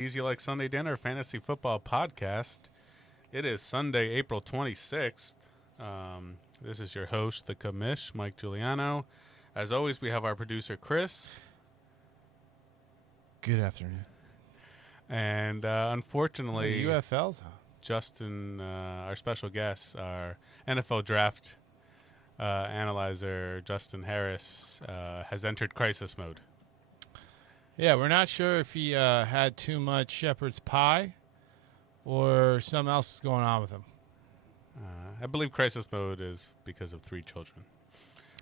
Easy Like Sunday Dinner Fantasy Football Podcast. It is Sunday, April 26th. This is your host, the commish, Mike Giuliano. As always, we have our producer, Chris. Good afternoon. And unfortunately, UFL's on. Justin, our special guest, our NFL draft analyzer, Justin Harris, has entered crisis mode. Yeah, we're not sure if he had too much shepherd's pie or something else is going on with him. I believe crisis mode is because of 3 children.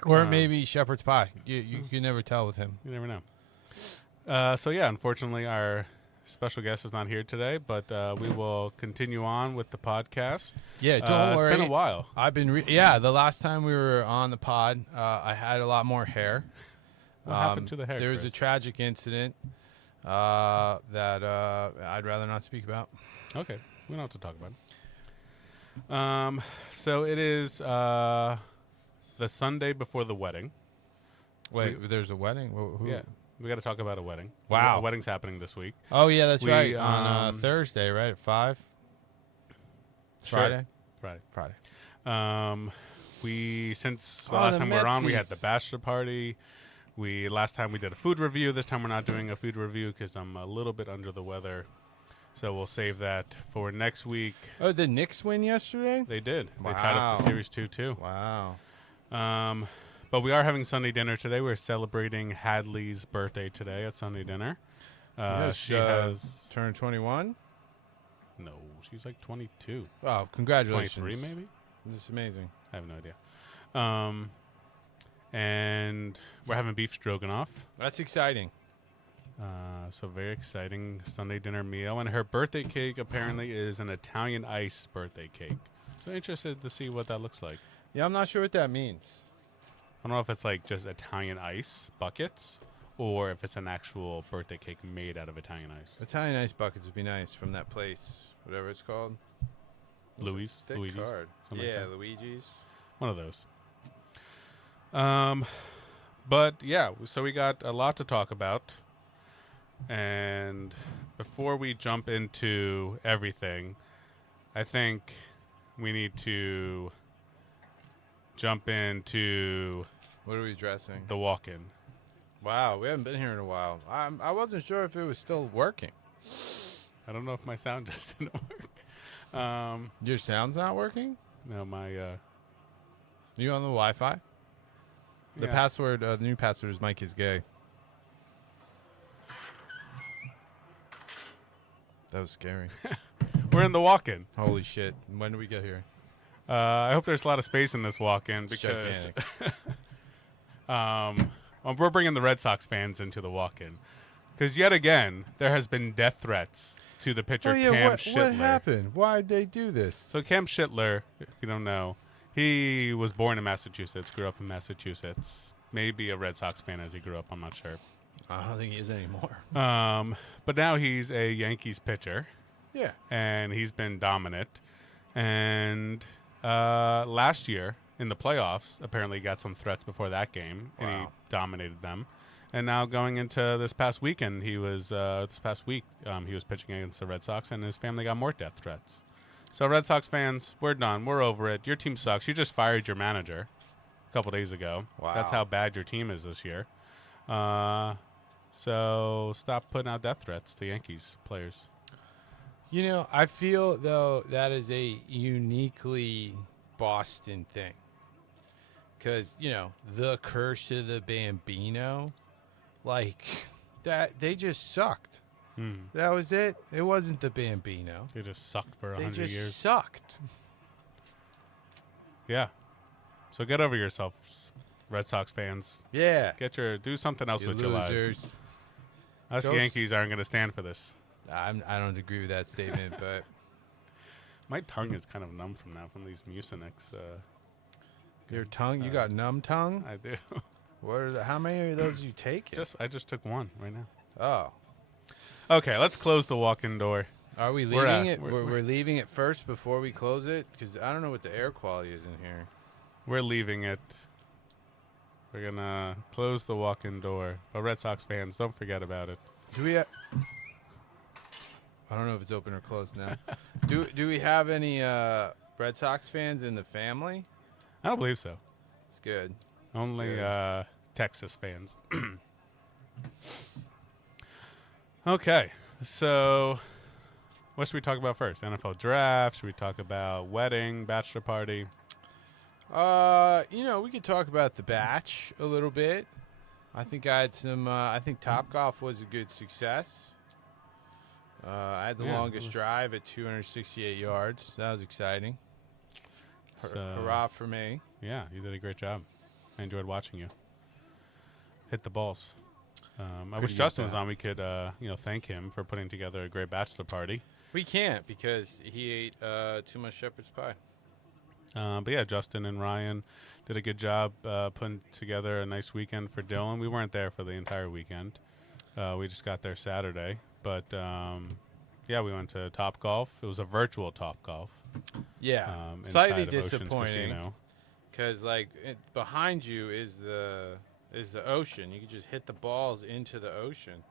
Or maybe shepherd's pie. You can never tell with him. You never know. So, unfortunately, our special guest is not here today, but we will continue on with the podcast. Yeah, don't worry. It's been a while. I've been the last time we were on the pod, I had a lot more hair. What happened to the hair, There was Chris? a tragic incident that I'd rather not speak about. Okay, we don't have to talk about it. So it is the Sunday before the wedding. Wait, there's a wedding? Who? Yeah, we got to talk about a wedding. Wow. A wedding's happening this week. Oh, yeah, that's We, right. On Thursday, right, at 5? It's Sure. Friday. Friday. Since the Oh, last the time we were on, we had Metsies. the bachelor party. Last time we did a food review. This time we're not doing a food review because I'm a little bit under the weather. So we'll save that for next week. Oh, the Knicks win yesterday? They did. They tied up the Wow. series 2-2. Wow. But we are having Sunday dinner today. We're celebrating Hadley's birthday today at Sunday dinner. She has turned 21. no. She's like 22, Oh, congratulations. 23 maybe. This is amazing. I have no idea. And we're having beef stroganoff. That's exciting. So very exciting Sunday dinner meal. And her birthday cake apparently is an Italian ice birthday cake. So interested to see what that looks like. Yeah, I'm not sure what that means. I don't know if it's like just Italian ice buckets or if it's an actual birthday cake made out of Italian ice. Italian ice buckets would be nice from that place, whatever it's called. Luigi's. Thick card. Something like Yeah, that. Luigi's. One of those. But yeah, so we got a lot to talk about. And before we jump into everything, I think we need to jump into What are we addressing? the walk-in. Wow, we haven't been here in a while. I wasn't sure if it was still working. I don't know if my sound just didn't work. Your sound's not working? No, my You on the Wi-Fi? The yeah. password, the new password is Mike is gay. That was scary. We're in the walk-in. Holy shit. When do we get here? I hope there's a lot of space in this walk-in because we're bringing the Red Sox fans into the walk-in. Because yet again, there has been death threats to the pitcher Cam what Schittler. happened? Why'd they do this? So Cam Schittler, if you don't know, he was born in Massachusetts, grew up in Massachusetts. Maybe a Red Sox fan as he grew up, I'm not sure. I don't think he is anymore. But now he's a Yankees pitcher, Yeah. and he's been dominant. And last year in the playoffs, apparently he got some threats before that game, and he Wow. dominated them. And now going into this past weekend, he was he was pitching against the Red Sox, and his family got more death threats. So Red Sox fans, we're done. We're over it. Your team sucks. You just fired your manager a couple days ago. Wow. That's how bad your team is this year. So stop putting out death threats to Yankees players. You know, I feel, though, that is a uniquely Boston thing. Because, the curse of the Bambino, that they just sucked. That was it. It wasn't the Bambino. They just sucked for They 100 just years. sucked. Yeah. So get over yourselves, Red Sox fans. Yeah. Do something else You with your lives. losers. Us Go Yankees aren't going to stand for this. I don't agree with that statement, but My tongue is kind of numb from these Mucinex. your tongue, you got numb tongue? I do. How many of those you take? I just took one right now. Oh. Okay, let's close the walk-in door. Are we We're leaving at- it? We're leaving it first before we close it? Because I don't know what the air quality is in here. We're leaving it. We're going to close the walk-in door. But Red Sox fans, don't forget about it. Do we? I don't know if it's open or closed now. Do we have any Red Sox fans in the family? I don't believe so. It's good. Only Good. Texas fans. Okay, so what should we talk about first? NFL draft? Should we talk about wedding, bachelor party? We could talk about the batch a little bit. I think I had some. I think Topgolf was a good success. I had the Yeah. longest drive at 268 yards. That was exciting. So, Hurrah for me. yeah, you did a great job. I enjoyed watching you hit the balls. I wish good Justin was job. on. We could, thank him for putting together a great bachelor party. We can't because he ate too much shepherd's pie. But yeah, Justin and Ryan did a good job putting together a nice weekend for Dylan. We weren't there for the entire weekend. We just got there Saturday. But yeah, we went to Top Golf. It was a virtual Top Golf. Yeah, inside slightly of Ocean's disappointing Casino. because behind you is the ocean. You can just hit the balls into the ocean.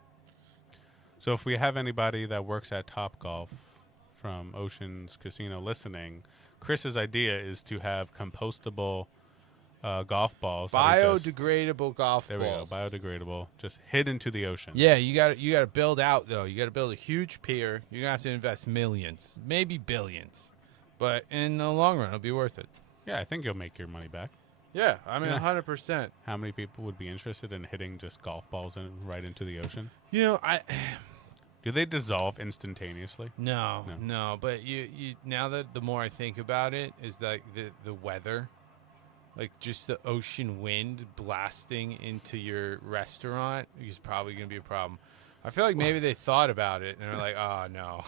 So if we have anybody that works at Top Golf from Ocean's Casino listening, Chris's idea is to have compostable golf balls. Biodegradable golf There balls. we go. Biodegradable. Just hit into the ocean. Yeah, you got to build out though. You got to build a huge pier. You're gonna have to invest millions, maybe billions, but in the long run, it'll be worth it. Yeah, I think you'll make your money back. Yeah, I mean, Yeah. 100%. How many people would be interested in hitting just golf balls right into the ocean? Do they dissolve instantaneously? No. But you now that the more I think about it, is like the weather, like just the ocean wind blasting into your restaurant is probably gonna be a problem. I feel like maybe they thought about it and they're like, oh no.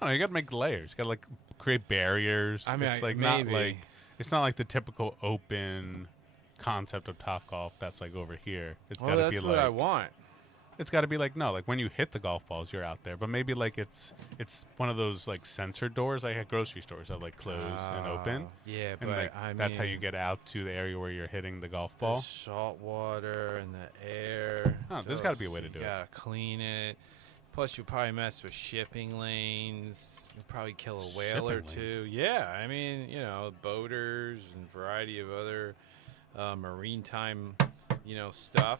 Oh, you got to make layers. You got to like create barriers. I mean, it's like maybe. not like it's not like the typical open concept of Top Golf that's like over here. It's Well, got to that's be what like I want. it's got to be like no, like when you hit the golf balls, you're out there. But maybe like it's one of those like sensor doors like at grocery stores that like close and open. Yeah, And but like I that's how mean, you get out to the area where you're hitting the golf the ball. salt water and the air. Oh, there's gotta be a way to do it. You gotta clean it. Plus, you'll probably mess with shipping lanes. You'll probably kill a whale or Shipping two. lanes. Yeah, I mean, boaters and variety of other marine time, stuff.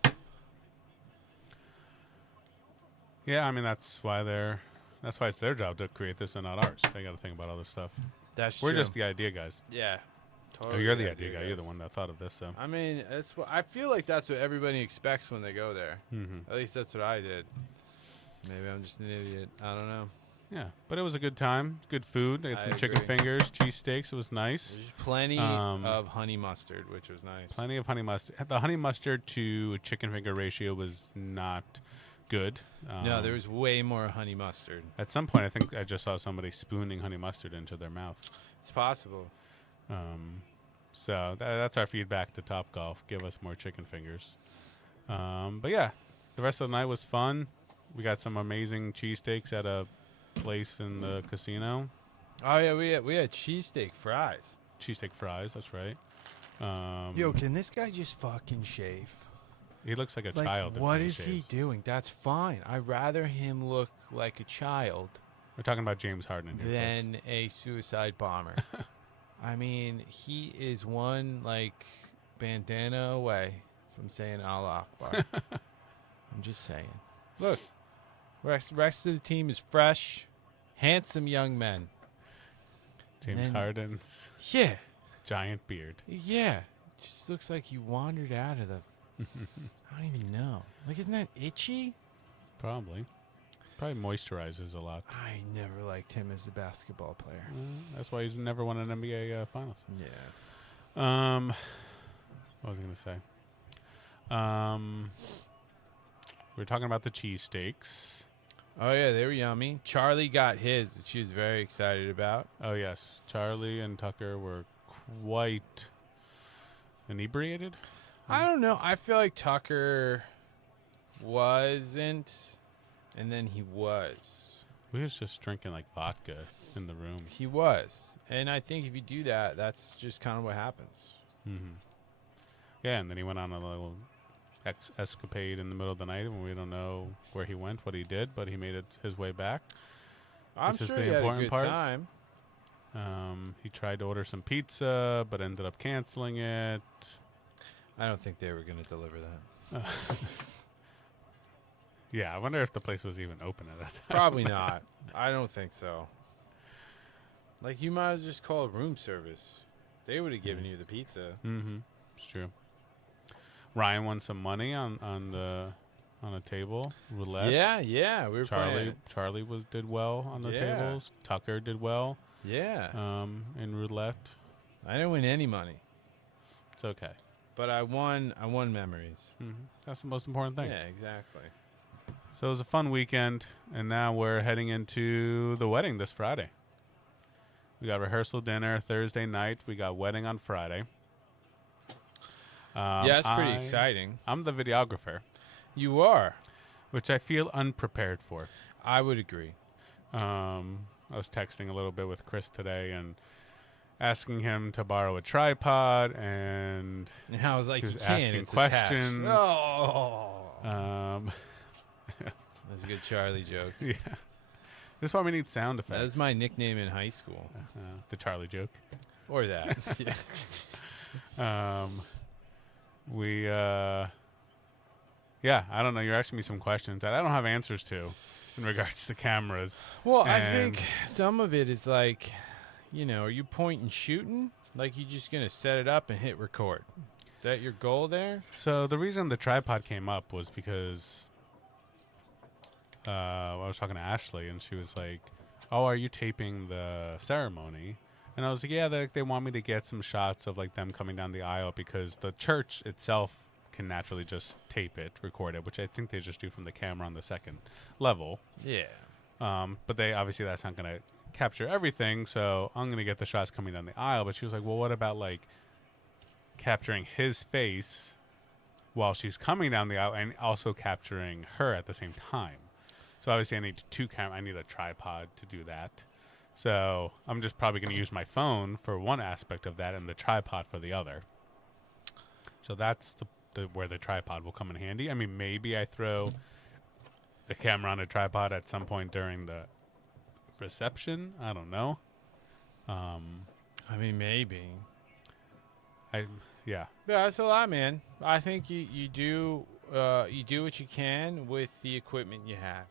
Yeah, I mean that's why it's their job to create this and not ours. They got to think about all this stuff. That's We're true. just the idea guys. Yeah. Oh, Totally you're the idea guy. You're the guys. one that thought of this. So. I mean, that's what I feel like. That's what everybody expects when they go there. Mm-hmm. At least that's what I did. Maybe I'm just an idiot. I don't know. Yeah, but it was a good time. Good food. They had I some chicken agree. fingers, cheesesteaks. It was nice. There's plenty of honey mustard, which was nice. Plenty of honey mustard. The honey mustard to chicken finger ratio was not good. No, there was way more honey mustard. At some point, I think I just saw somebody spooning honey mustard into their mouth. It's possible. So that's our feedback to Top Golf. Give us more chicken fingers. But yeah, the rest of the night was fun. We got some amazing cheesesteaks at a place in the casino. Oh yeah, we had cheesesteak fries. Cheesesteak fries, that's right. Yo, can this guy just fucking shave? He looks like a Like, child. what when is he shaves. doing? That's fine. I'd rather him look like a child We're talking about James Harden here. than a suicide bomber. I mean, he is one like bandana away from saying Allah Akbar. I'm just saying. Look, rest of the team is fresh, handsome young men. folks. James then- Harden's Yeah, giant beard. yeah. Just looks like he wandered out of the. I don't even know. Like, isn't that itchy? Probably moisturizes a lot. I never liked him as a basketball player. That's why he's never won an NBA Finals. Yeah. What was I going to say? We were talking about the cheesesteaks. Oh yeah, they were yummy. Charlie got his, which she was very excited about. Oh yes, Charlie and Tucker were quite inebriated. I don't know. I feel like Tucker wasn't, and then he was. We was just drinking like vodka in the room. He was, and I think if you do that, that's just kind of what happens. Mm-hmm. Yeah, and then he went on a little escapade in the middle of the night, and we don't know where he went, what he did, but he made it his way back. I'm which is sure the he had a important good part. time. He tried to order some pizza, but ended up canceling it. I don't think they were going to deliver that. Yeah, I wonder if the place was even open at that time. Probably not. I don't think so. Like, you might as well just call room service. They would have given you the pizza. Mm-hmm. It's true. Ryan won some money on a table roulette. Yeah, we were playing. Charlie did well on the Yeah. tables. Tucker did well. Yeah. In roulette. I didn't win any money, It's okay. but I won memories. Mm-hmm. That's the most important thing. Yeah, exactly. So it was a fun weekend, and now we're heading into the wedding this Friday. We got rehearsal dinner Thursday night. We got wedding on Friday. Yeah, it's pretty exciting. I'm the videographer, You are. which I feel unprepared for. I would agree. I was texting a little bit with Chris today and asking him to borrow a tripod, and And I was like, he was you can't. asking It's attached. questions. Oh. That's a good Charlie joke. Yeah. This is why we need sound effects. That was my nickname in high school. The Charlie joke. Or that. Yeah. Yeah, I don't know. You're asking me some questions that I don't have answers to in regards to cameras. Well, I And- think some of it is like, are you point and shooting? Like, you just going to set it up and hit record? Is that your goal there? So the reason the tripod came up was because I was talking to Ashley, and she was like, "Oh, are you taping the ceremony?" And I was like, "Yeah, they want me to get some shots of like them coming down the aisle because the church itself can naturally just tape it, record it, which I think they just do from the camera on the second level. Yeah. But they obviously that's not going to capture everything, so I'm going to get the shots coming down the aisle." But she was like, "Well, what about like capturing his face while she's coming down the aisle and also capturing her at the same time?" So obviously I need I need a tripod to do that. So I'm just probably going to use my phone for one aspect of that and the tripod for the other. So that's where the tripod will come in handy. I mean, maybe I throw the camera on a tripod at some point during the reception. I don't know. I mean, maybe. Yeah. Yeah, that's a lot, man. I think you do what you can with the equipment you have,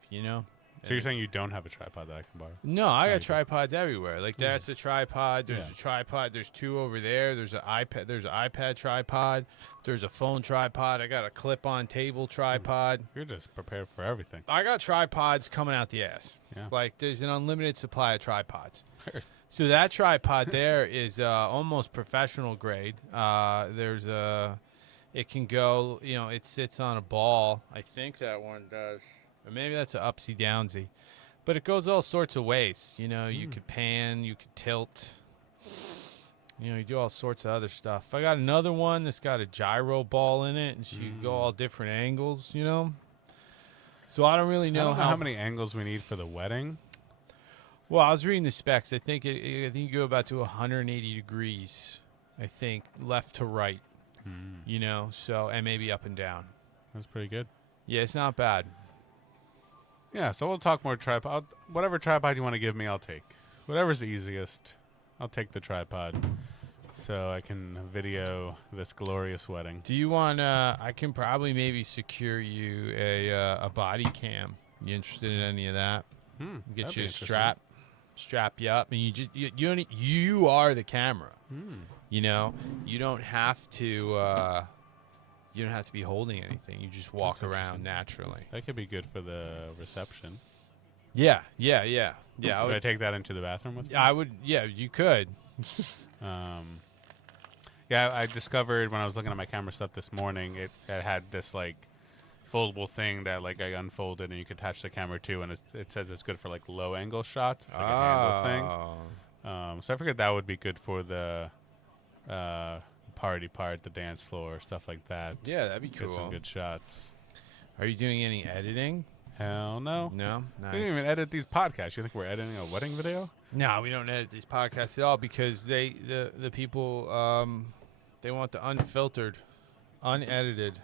So you're saying you don't have a tripod that I can borrow? No, I Oh, got you do. tripods everywhere. Like, that's a tripod. There's Yeah. a tripod. There's two over there. There's an iPad. There's an iPad tripod. There's a phone tripod. I got a clip-on table tripod. You're just prepared for everything. I got tripods coming out the ass. Yeah. Like, there's an unlimited supply of tripods. So that tripod there is almost professional grade. It can go, it sits on a ball. I think that one does. Or maybe that's an upsy downsy. But it goes all sorts of ways. You could pan, you could tilt. You do all sorts of other stuff. I got another one that's got a gyro ball in it, and so you can go all different angles, So I don't really I know don't know how many angles we need for the wedding. Well, I was reading the specs. I think you go about to 180 degrees. I think left to right. So and maybe up and down. That's pretty good. Yeah, it's not bad. Yeah, so we'll talk more tripod. Whatever tripod you want to give me, I'll take. Whatever's the easiest, I'll take the tripod so I can video this glorious wedding. Do you want? I can probably maybe secure you a body cam. You interested in any of that? That'd Get be you a interesting. strap you up, and you are the camera. Hmm. You don't have to. You don't have to be holding anything. You just walk That's around interesting. naturally. That could be good for the reception. Yeah. Would I take that into the bathroom with me? I would. Yeah, you could. Yeah, I discovered when I was looking at my camera stuff this morning, it had this like foldable thing that like I unfolded and you could attach the camera to, and it says it's good for like low angle shots. It's like a handle thing. So I figured that would be good for the party part, the dance floor, stuff like that. Yeah, that'd be Get some cool. good shots. Are you doing any editing? Hell no. No. We didn't even edit these podcasts. You think we're editing a wedding video? No, we don't edit these podcasts at all because the people they want the unfiltered, unedited.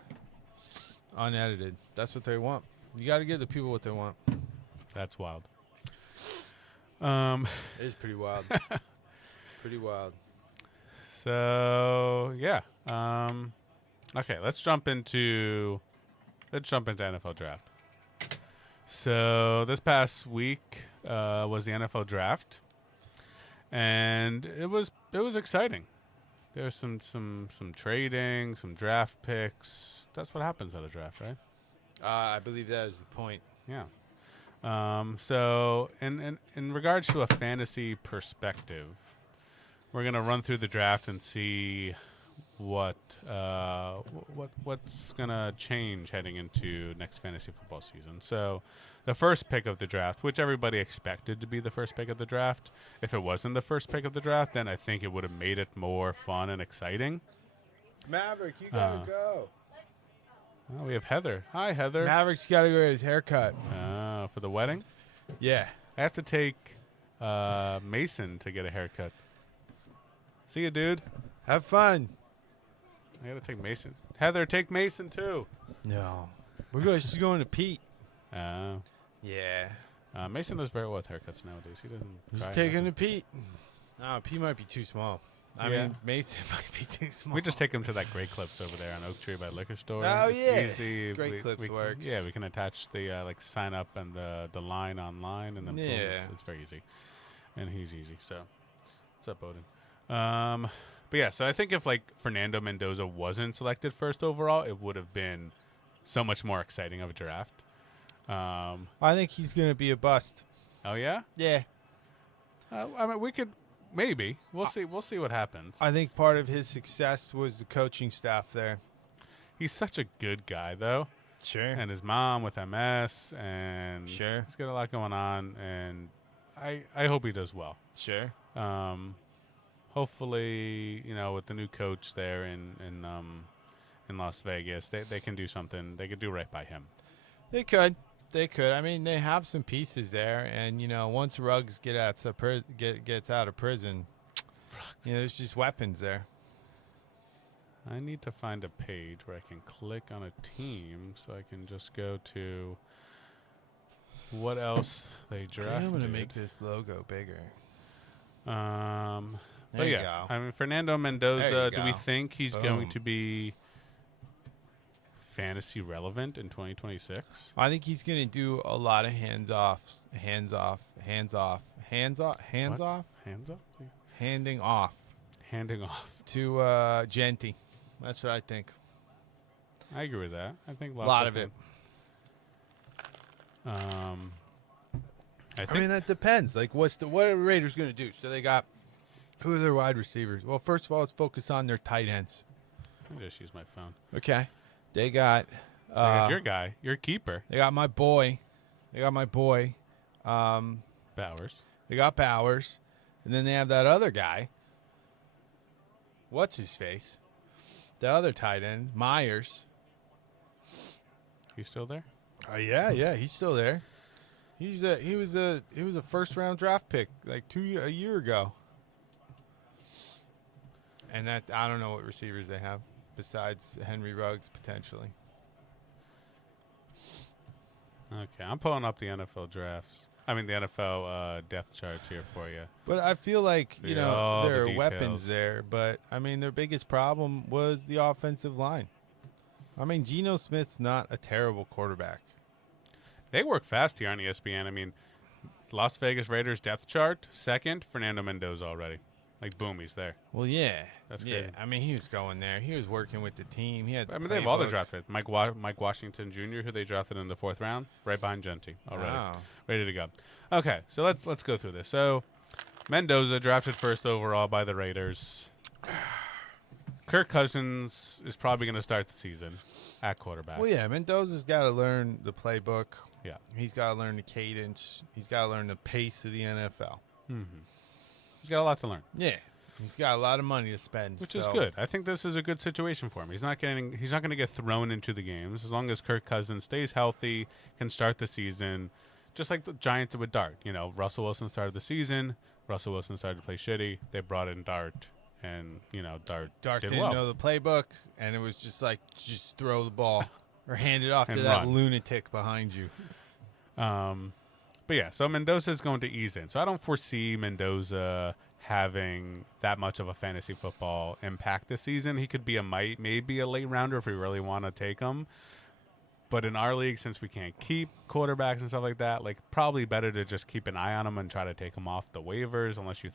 That's what they want. You got to give the people what they want. That's wild. It is pretty wild. Pretty wild. So yeah. Okay, let's jump into NFL draft. So this past week was the NFL draft, and it was exciting. There's some trading, some draft picks. That's what happens at a draft, right? I believe that is the point. Yeah. So in regards to a fantasy perspective, we're gonna run through the draft and see what's gonna change heading into next fantasy football season. So the first pick of the draft, which everybody expected to be the first pick of the draft, if it wasn't the first pick of the draft, then I think it would have made it more fun and exciting. Maverick, you gotta Uh, go. Oh, we have Heather. Hi, Heather. Maverick's gotta go get his haircut. For the wedding, Yeah. I have to take Mason to get a haircut. See you, dude. Have fun. I gotta take Mason. Heather, take Mason too. No. We're going. She's going to Pete. Uh, Yeah. Mason does very well with haircuts nowadays. He doesn't. He's cry taking nothing. to Pete. No, Pete might be too small. I Yeah. mean, Mason might be too small. We just take him to that Great Clips over there on Oak Tree by Liquor Store. Oh, It's yeah. easy. Great Clips works. Yeah, we can attach the sign up and the line online, and then boom, Yeah. it's very easy, and he's easy. So, what's up, Odin? But yeah, so I think if like Fernando Mendoza wasn't selected first overall, it would have been so much more exciting of a draft. I think he's gonna be a bust. Oh yeah, Yeah. I mean we could maybe we'll see what happens. I think part of his success was the coaching staff there. He's such a good guy though. Sure. And his mom with MS, and Sure. he's got a lot going on, and I hope he does well. Sure. Hopefully, with the new coach there in Las Vegas, they can do something. They could do right by him. They could. They could. I mean, they have some pieces there, and once Ruggs gets out of prison, there's just weapons there. I need to find a page where I can click on a team so I can just go to what else they drafted. I'm gonna make this logo bigger. But There you yeah, go. I mean Fernando Mendoza. There you Do we go. think he's Boom. going to be fantasy relevant in 2026? I think he's gonna do a lot of hands off, handing off, Hands up, handing off handing off. to Genty. That's what I think. I agree with that. I think A lot of it. I think I mean, that depends. Like, what are the Raiders going to do? So they got who are their wide receivers? Well, first of all, let's focus on their tight ends. I just use my phone. Okay, they got They got your guy, your keeper, They got my boy. Bowers. They got Bowers, and then they have that other guy. What's his face? The other tight end, Myers. He's still there? Yeah, he's still there. He was a first round draft pick like a year ago. And that I don't know what receivers they have besides Henry Ruggs potentially. Okay, I'm pulling up the NFL drafts. I mean the NFL depth charts here for you. But I feel like Yeah, all the there are details. weapons there. But I mean their biggest problem was the offensive line. I mean Geno Smith's not a terrible quarterback. They work fast here on ESPN. I mean, Las Vegas Raiders depth chart, second, Fernando Mendoza already. Like, boom, he's there. Well, yeah, That's yeah. crazy. I mean he was going there. He was working with the team. He had. I mean, they have all the playbook. draft picks. Mike Washington Jr., who they drafted in the 4th round, right behind Genty already. Oh. Ready to go. Okay, so let's go through this. So, Mendoza drafted first overall by the Raiders. Kirk Cousins is probably going to start the season at quarterback. Well, yeah, Mendoza's got to learn the playbook. Yeah. He's got to learn the cadence. He's got to learn the pace of the NFL. He's got a lot to learn, Yeah. He's got a lot of money to spend. which is so- good. I think this is a good situation for him. He's not going to get thrown into the games as long as Kirk Cousins stays healthy, can start the season, just like the Giants did with Dart. Russell Wilson started the season. Russell Wilson started to play shitty. They brought in Dart, and Dart Dark did didn't well. know the playbook, and it was just like, just throw the ball or hand it off to And that run. lunatic behind you. But yeah, so Mendoza is going to ease in. So I don't foresee Mendoza having that much of a fantasy football impact this season. He could be maybe a late rounder if we really want to take him. But in our league, since we can't keep quarterbacks and stuff like that, like probably better to just keep an eye on him and try to take him off the waivers unless you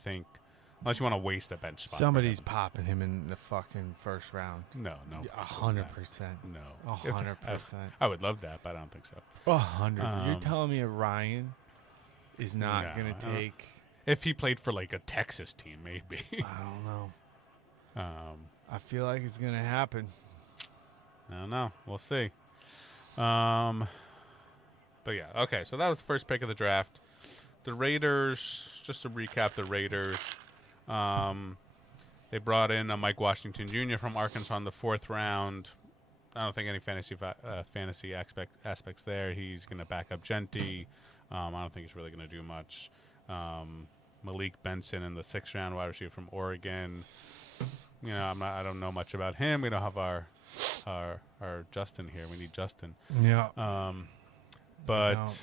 want to waste a bench spot. Somebody's popping him in the fucking first round. No. 100%. No. 100%. I would love that, but I don't think so. 100. You're telling me Ryan is not going to take... If he played for like a Texas team, maybe. I don't know. I feel like it's going to happen. I don't know. We'll see. But yeah, okay. So that was the first pick of the draft. The Raiders, just to recap the Raiders, they brought in Mike Washington Jr. from Arkansas in the 4th round. I don't think any fantasy aspects there. He's going to back up Genty. I don't think he's really going to do much. Malik Benson in the 6th round, wide receiver from Oregon. I don't know much about him. We don't have our Justin here. We need Justin. Yeah. But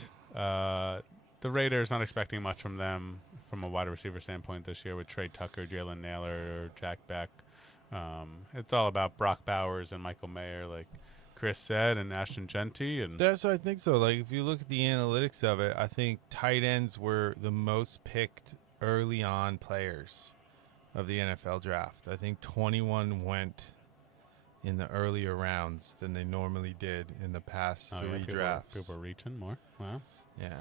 the Raiders, not expecting much from them from a wide receiver standpoint this year with Trey Tucker, Jalen Naylor, or Jack Beck. It's all about Brock Bowers and Michael Mayer, like Chris said, and Ashton Genty. And that's what I think so. Like, if you look at the analytics of it, I think tight ends were the most picked early on players of the NFL draft. I think 21 went in the earlier rounds than they normally did in the past 3 drafts. People are reaching more. Wow. Yeah.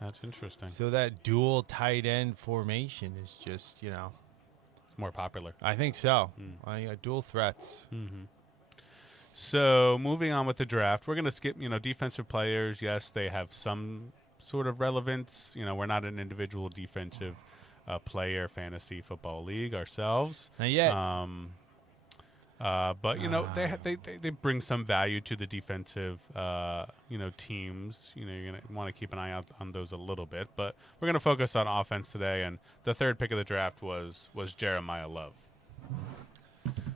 That's interesting. So that dual tight end formation is just, It's more popular. I think so. Dual threats. Mm-hmm. So moving on with the draft, we're going to skip, defensive players. Yes, they have some sort of relevance. We're not an individual defensive player fantasy football league ourselves. Not yet. But they bring some value to the defensive teams. You're gonna want to keep an eye out on those a little bit. But we're gonna focus on offense today. And the 3rd pick of the draft was Jeremiah Love.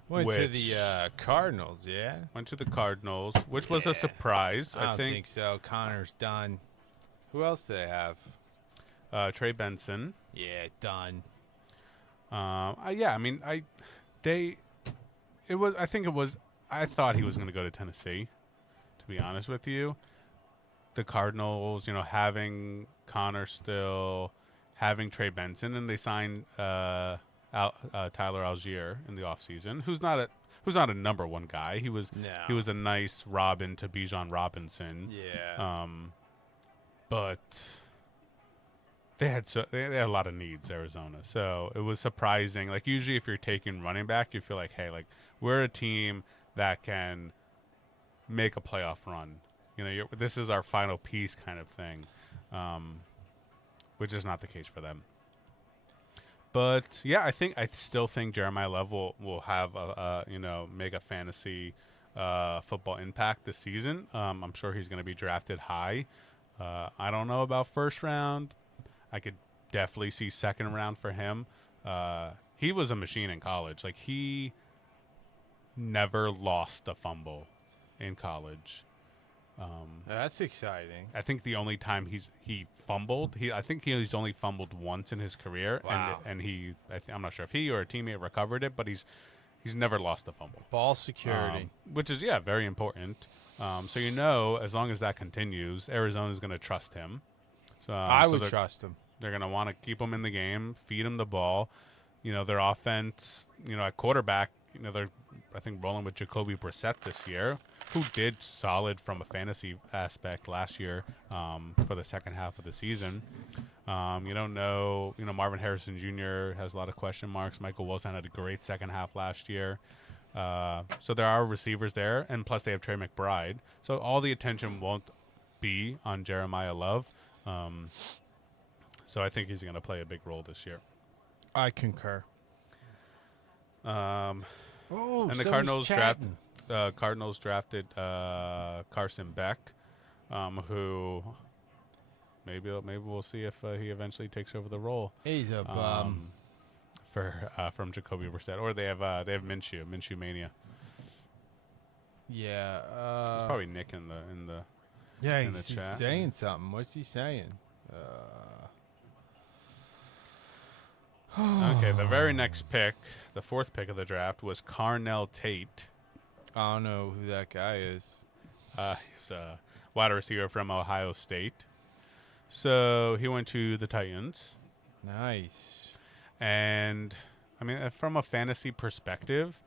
Went to the Cardinals, yeah. Went to the Cardinals, which was a surprise. I don't think so. Connor's done. Who else do they have? Trey Benson. Yeah, done. I thought he was going to go to Tennessee, to be honest with you. The Cardinals, having Connor still, having Trey Benson, and they signed Tyler Algier in the offseason, who's not a number 1 guy. He was a nice Robin to Bijan Robinson. Yeah. But they had a lot of needs, Arizona. So it was surprising. Like, usually if you're taking running back, you feel like, hey, like, we're a team that can make a playoff run. This is our final piece kind of thing, which is not the case for them. But yeah, I still think Jeremiah Love will have make a fantasy football impact this season. I'm sure he's going to be drafted high. I don't know about 1st round. I could definitely see 2nd round for him. He was a machine in college. Like, he never lost a fumble in college. That's exciting. I think the only time he fumbled, I think he's only fumbled once in his career. Wow. And I'm not sure if he or a teammate recovered it, but he's never lost a fumble. Ball security. Which is, very important. So, as long as that continues, Arizona's going to trust him. So I would trust him. They're going to want to keep him in the game, feed him the ball. Their offense, at quarterback, they're, I think, rolling with Jacoby Brissett this year, who did solid from a fantasy aspect last year for the second half of the season. You don't know, Marvin Harrison Jr. has a lot of question marks. Michael Wilson had a great second half last year. So there are receivers there, and plus they have Trey McBride. So all the attention won't be on Jeremiah Love. So I think he's going to play a big role this year. I concur. And the Cardinals drafted Carson Beck, who maybe we'll see if he eventually takes over the role. He's a bum from Jacoby Brissett, or they have Minshew Mania. Yeah, it's probably Nick in the Yeah, in the he's chat. saying something. What's he saying? Okay, the very next pick, the fourth pick of the draft, was Carnell Tate. I don't know who that guy is. He's a wide receiver from Ohio State. So he went to the Titans. Nice. And, I mean, from a fantasy perspective,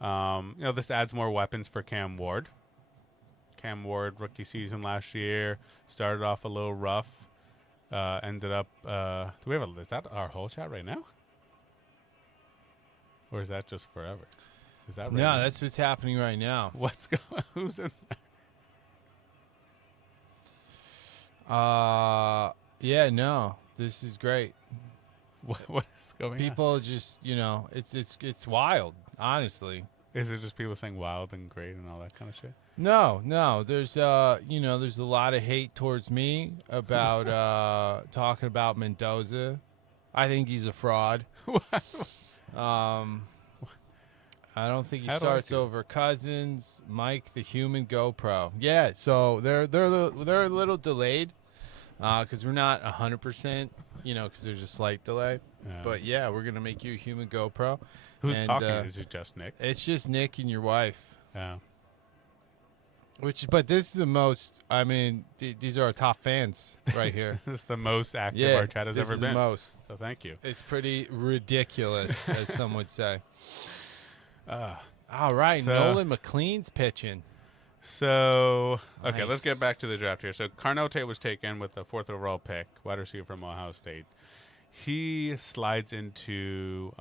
this adds more weapons for Cam Ward. Cam Ward, rookie season last year, started off a little rough. Ended up, is that our whole chat right now? Or is that just forever? Is that right No, now? that's what's happening right now. What's going? Who's in there? Yeah, no, this is great. What is going on? People just, it's wild. Honestly, Is it just people saying wild and great and all that kind of shit? no. There's there's a lot of hate towards me about talking about Mendoza. I think he's a fraud. I don't think he How do I starts feel? over Cousins, Mike the Human GoPro. Yeah, so they're a little delayed because we're not 100%, because there's a slight delay. But yeah, we're gonna make you a human GoPro. Who's and, talking? Is it just Nick? It's just Nick and your wife. Yeah. But this is the most. I mean, these are our top fans right here. This is the most active Yeah, our chat has this ever is been. the most. So thank you. It's pretty ridiculous, as some would say. All right, so- Nolan McLean's pitching. So, okay, let's Nice. get back to the draft here. So, Carnell Tate was taken with the 4th overall pick, wide receiver from Ohio State. He slides into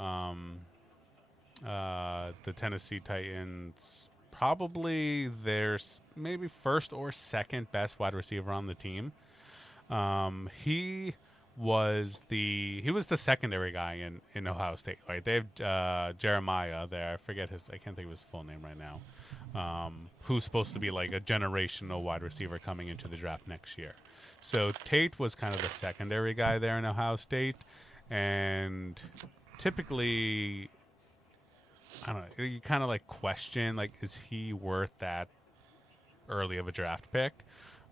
the Tennessee Titans, probably their maybe first or second best wide receiver on the team. He was the secondary guy in Ohio State, right? They have Jeremiah there. I can't think of his full name right now. Who's supposed to be like a generational wide receiver coming into the draft next year. So Tate was kind of the secondary guy there in Ohio State, and typically, I don't know, you kind of like question, like, is he worth that early of a draft pick?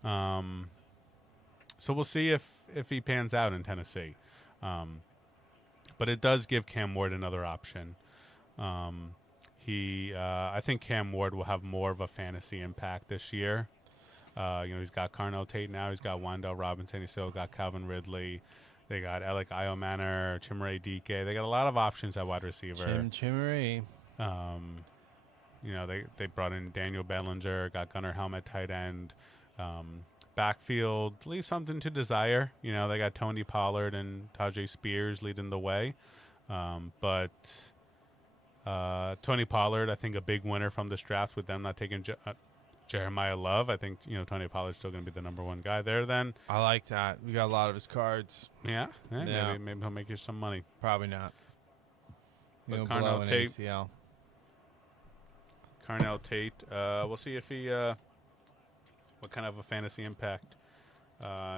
So we'll see if he pans out in Tennessee. But it does give Cam Ward another option. I think Cam Ward will have more of a fantasy impact this year. He's got Carnell Tate now. He's got Wan'Dale Robinson. He's still got Calvin Ridley. They got Alec Iomanner, Chimere Dike. They got a lot of options at wide receiver. Chimere. They brought in Daniel Bellinger, got Gunnar Helmet tight end. Backfield leaves something to desire. They got Tony Pollard and Tajay Spears leading the way. But Tony Pollard, I think a big winner from this draft with them not taking Jeremiah Love. I think, Mm-hmm. Pollard's still going to be the number one guy there then. I like that. We got a lot of his cards. Yeah. Yeah. Maybe he'll make you some money. Probably not. But He'll Carnell blow an Tate- ACL. Carnell Tate, we'll see if he what kind of a fantasy impact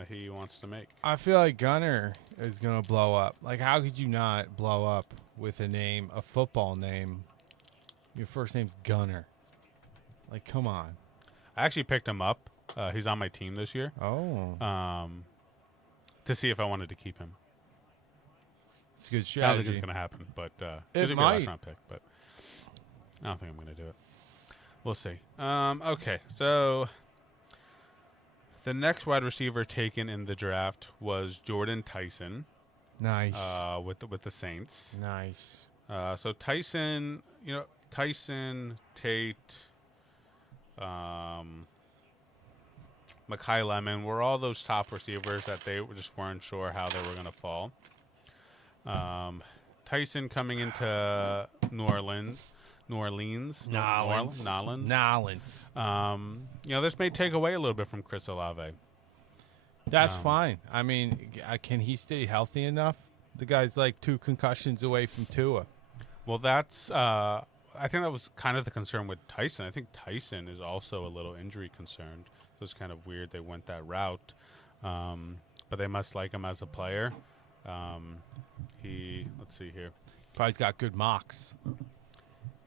he wants to make. I feel like Gunner is going to blow up. Like, how could you not blow up with a football name? Your first name's Gunner. Like, come on. I actually picked him up. He's on my team this year. Oh. To see if I wanted to keep him. It's a good I don't think strategy. it's going to happen, but It he's a good might. last round pick, but I don't think I'm going to do it. We'll see. Okay, so the next wide receiver taken in the draft was Jordan Tyson Nice. with the Saints. Nice. So Tyson, Tate, Mekhi Lemon were all those top receivers that they just weren't sure how they were going to fall. Tyson coming into New Orleans. Nolans. This may take away a little bit from Chris Olave. That's fine. I mean, can he stay healthy enough? The guy's like 2 concussions away from Tua. Well, that's I think that was kind of the concern with Tyson. I think Tyson is also a little injury concerned, so it's kind of weird they went that route. But they must like him as a player. Let's see here. Probably's got good mocks.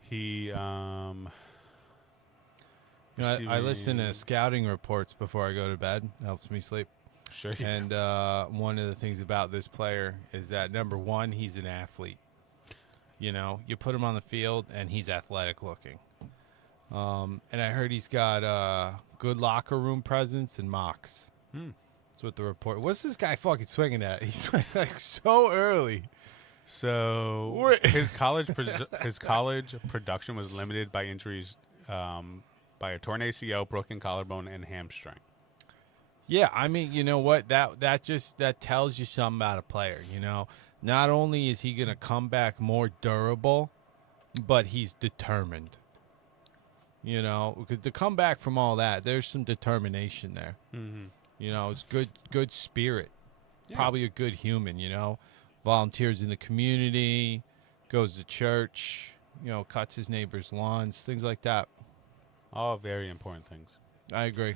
He You know, I listen to Receiving- scouting reports before I go to bed. Helps me sleep. Sure. you And one of the things about this player is that, number one, he's an athlete. You know, you put him on the field, and he's athletic looking. And I heard he's got good locker room presence and mocks. Hmm. That's what the report. What's this guy fucking swinging at? He's swinging like so early. So his college production was limited by injuries, by a torn ACL, broken collarbone, and hamstring. Yeah, I mean, you know what? That tells you something about a player. You know, not only is he gonna come back more durable, but he's determined. You know, because to come back from all that, there's some determination there. Mm-hmm. You know, it's good spirit. Yeah. Probably a good human. You know, volunteers in the community, goes to church. You know, cuts his neighbor's lawns, things like that. All very important things. I agree.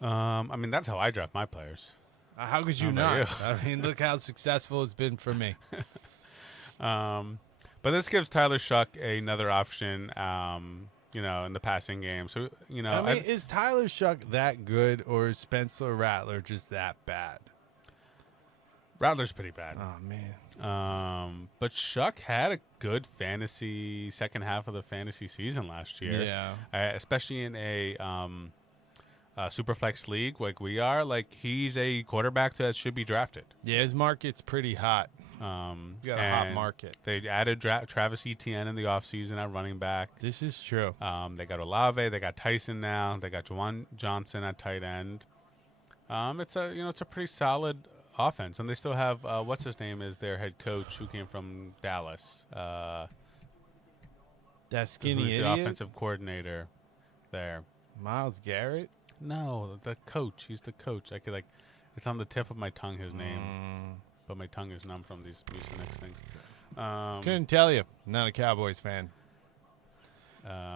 I mean, that's how I draft my players. How could you How not? about I mean, look how successful it's been for me. But this gives Tyler Shuck another option, you know, in the passing game. So, you know, I mean, is Tyler Shuck that good, or is Spencer Rattler just that bad? Rattler's pretty bad. Oh man. But Shuck had a good fantasy second half of the fantasy season last year. Yeah. Especially in a Superflex league like we are. Like, he's a quarterback that should be drafted. Yeah, his market's pretty hot. He's got a hot and market. They added Travis Etienne in the offseason at running back. This is true. They got Olave. They got Tyson now. They got Juwan Johnson at tight end. It's a pretty solid offense, and they still have what's his name is their head coach who came from Dallas. That skinny who's idiot. the offensive coordinator there? Myles Garrett. No, the coach. He's the coach. I could it's on the tip of my tongue. His name, but my tongue is numb from these Mucinex things. Couldn't tell you. Not a Cowboys fan.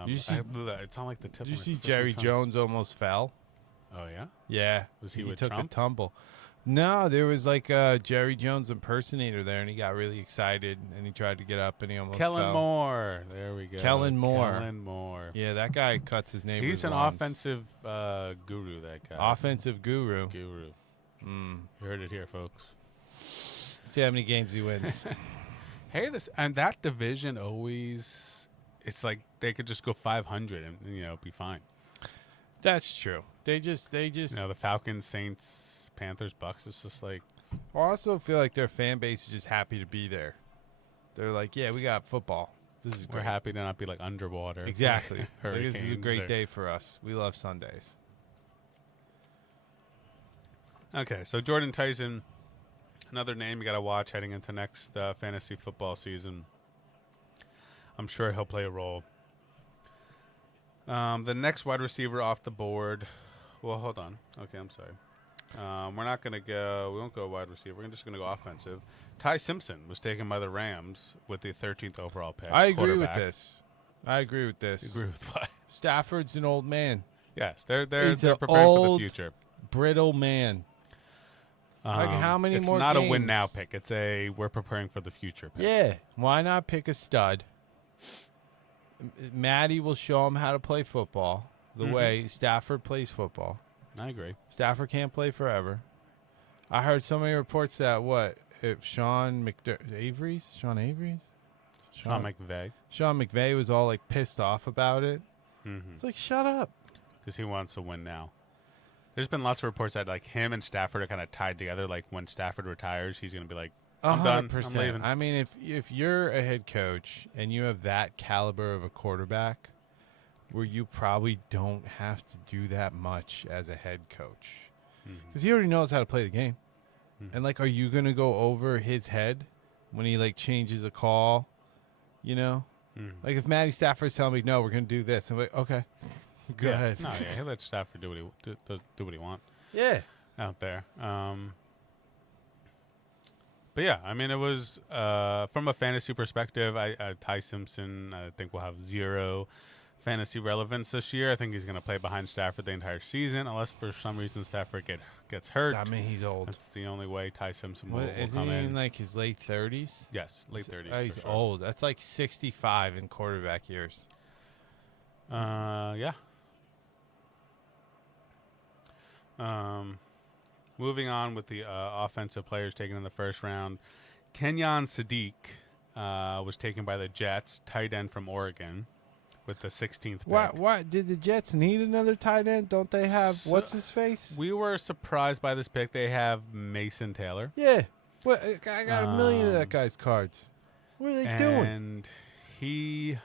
You see- it's on like the tip. Did you of my see freaking Jerry tongue. Jones almost fell? Oh yeah. Yeah. Was he with took Trump? a tumble. No, there was like a Jerry Jones impersonator there, and he got really excited, and he tried to get up, and he almost Kellen fell. Moore. There we go. Kellen Moore. Kellen Moore. Yeah, that guy cuts his neighbor's He's an lawns. offensive guru. That guy. Offensive guru. Guru. Mm. You heard it here, folks. See how many games he wins. Hey, that division always. It's like they could just go 500 and be fine. That's true. They just. You know, the Falcons, Saints, Panthers, Bucks. It's just like. I also feel like their fan base is just happy to be there. They're like, yeah, we got football. This is We're great. happy to not be like underwater. Exactly. Like, this is a Hurricanes great or- day for us. We love Sundays. Okay, so Jordan Tyson, another name you got to watch heading into next fantasy football season. I'm sure he'll play a role. The next wide receiver off the board. Well, hold on. Okay, I'm sorry. We're not going to go. We won't go wide receiver. We're just going to go offensive. Ty Simpson was taken by the Rams with the 13th overall pick. I agree with quarterback. this. I agree with this. You agree with what? Stafford's an old man. Yes, they're He's an preparing for the old future. Brittle man. Like, how many it's more not a win games? now pick. It's a we're preparing for the future pick. Yeah. Why not pick a stud? Maddie will show him how to play football the way Stafford plays football. I agree. Stafford can't play forever. I heard so many reports that if Sean McVay was all like pissed off about it. It's like, shut up. Because he wants to win now. There's been lots of reports that like him and Stafford are kind of tied together. Like when Stafford retires, he's going to be like, I'm done. I'm leaving. I mean, if you're a head coach and you have that caliber of a quarterback, where you probably don't have to do that much as a head coach, because he already knows how to play the game. And like, are you going to go over his head when he like changes a call? You know, like if Matty Stafford's telling me, no, we're going to do this, I'm like, okay, go ahead. No, yeah, he'll let Stafford do what he wants Yeah. out there. But yeah, I mean, it was from a fantasy perspective. Ty Simpson, I think will have zero fantasy relevance this year. I think he's going to play behind Stafford the entire season, unless for some reason Stafford gets hurt. I mean, he's old. That's the only way Ty Simpson will Isn't come he in. in like his late 30s? Yes, late 30s. Oh, he's for sure. old. That's like 65 in quarterback years. Yeah. Um, moving on with the offensive players taken in the first round, Kenyon Sadiq was taken by the Jets, tight end from Oregon, with the 16th Why? pick. Why did the Jets need another tight end? Don't they have So- what's his face? We were surprised by this pick. They have Mason Taylor. Yeah. What? I got a million of that Um, guy's cards. What are they doing? And he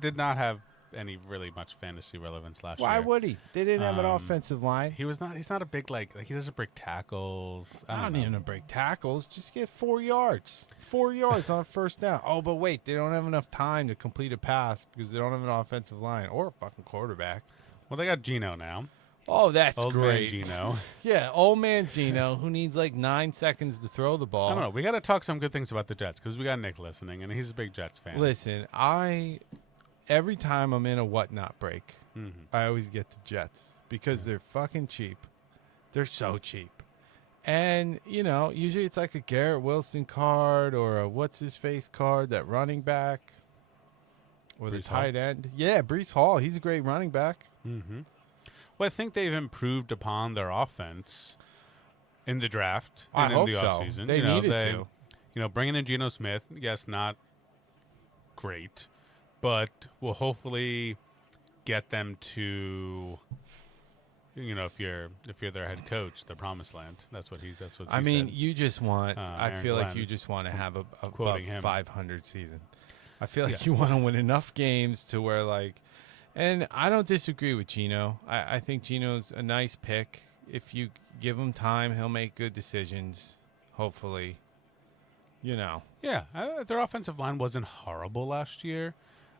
did not have any really much fantasy relevance last Why year. would he? They didn't have an Um, offensive line. He's not a big like he doesn't break tackles. I I don't don't know. need him to break tackles. Just get 4 yards. 4 yards on a first down. Oh, but wait, they don't have enough time to complete a pass because they don't have an offensive line or a fucking quarterback. Well, they got Gino now. Oh, that's Old great. man Gino. Yeah, old man Gino, who needs like 9 seconds to throw the ball. I don't know. We got to talk some good things about the Jets because we got Nick listening, and he's a big Jets fan. Listen, every time I'm in a whatnot break, Mhm. I always get the Jets because they're fucking cheap. They're so cheap. And, usually it's like a Garrett Wilson card or a what's his face card, that running back or the Brees Hall? tight end. Yeah, Brees Hall. He's a great running back. Mm-hmm. Well, I think they've improved upon their offense in the draft I and hope in the so. offseason. They needed to. Bringing in Geno Smith, yes, not great, but will hopefully get them to, if you're their head coach, the promised land. That's what he I mean, said. you just want. I Aaron feel like Glenn, you just want to have a quoting above him. 500 season. I feel like Yes. you want to win enough games to where and I don't disagree with Gino. I think Gino's a nice pick. If you give him time, he'll make good decisions. Hopefully, Yeah, their offensive line wasn't horrible last year,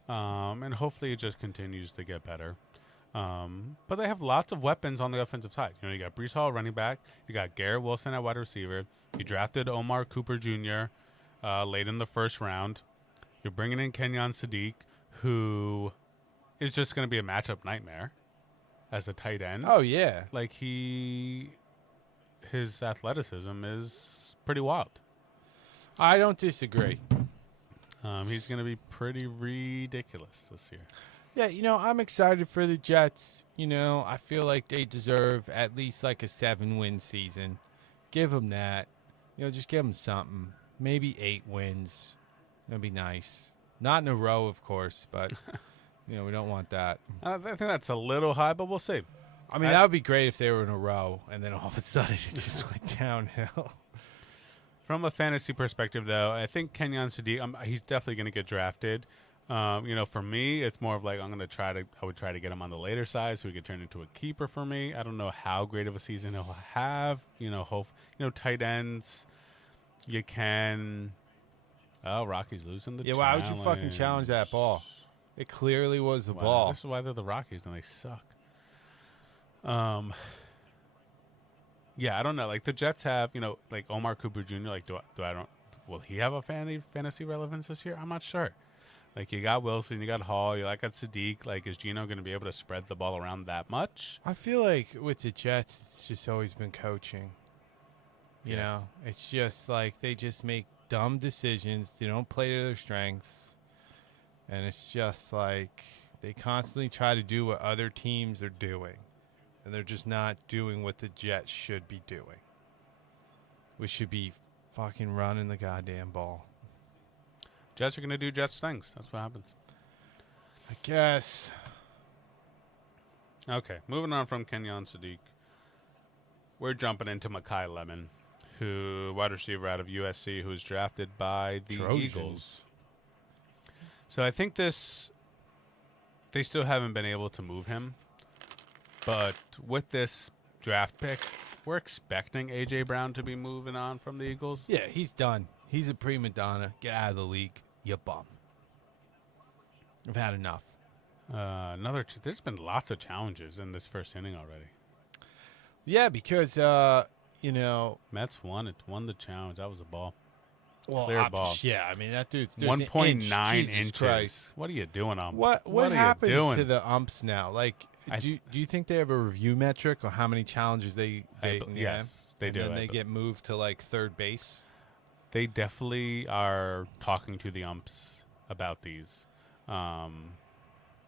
and hopefully it just continues to get better. But they have lots of weapons on the offensive side. You got Brees Hall running back. You got Garrett Wilson at wide receiver. You drafted Omar Cooper Jr. Late in the first round. You're bringing in Kenyon Sadiq, who is just going to be a matchup nightmare as a tight end. Oh yeah, Like his athleticism is pretty wild. I don't disagree. He's going to be pretty ridiculous this year. Yeah, I'm excited for the Jets. I feel like they deserve at least like a 7-win season. Give them that. Just give them something. Maybe 8 wins. That'd be nice. Not in a row, of course, but we don't want that. I think that's a little high, but we'll see. I mean, that would be great if they were in a row, and then all of a sudden it just went downhill. From a fantasy perspective, though, I think Kenyon Sadiq, he's definitely going to get drafted. For me, it's more of like I would try to get him on the later side so he could turn into a keeper for me. I don't know how great of a season he'll have. Tight ends, you can. Oh, Rockies losing the Yeah, why would you fucking challenge that ball? It clearly was the ball. This is why they're the Rockies and they suck. Yeah, I don't know. Like the Jets have, like Omar Cooper Jr. Like, will he have a fantasy relevance this year? I'm not sure. Like you got Wilson, you got Hall, you got Sadiq. Like, is Gino going to be able to spread the ball around that much? I feel like with the Jets, it's just always been coaching. You Yes. know, it's just like they just make dumb decisions. They don't play to their strengths. And it's just like they constantly try to do what other teams are doing. And they're just not doing what the Jets should be doing. We should be fucking running the goddamn ball. Jets are going to do Jets things. That's what happens. I guess. Okay, moving on from Kenyon Sadiq. We're jumping into Mekhi Lemon, wide receiver out of USC, who was drafted by the Trojans. Eagles. So I think they still haven't been able to move him. But with this draft pick, we're expecting A.J. Brown to be moving on from the Eagles. Yeah, he's done. He's a prima donna. Get out of the league, you bum. I've had enough. There's been lots of challenges in this first inning already. Yeah, because, Mets won the challenge. That was a ball. well, Clear ball. Yeah, I mean, that dude's 1.9 inches. Christ. What are you doing, ump? What are happens you doing? to the umps now? Like, do you think they have a review metric on how many challenges they Yes, they and do. then they get moved to like third base? They definitely are talking to the umps about these.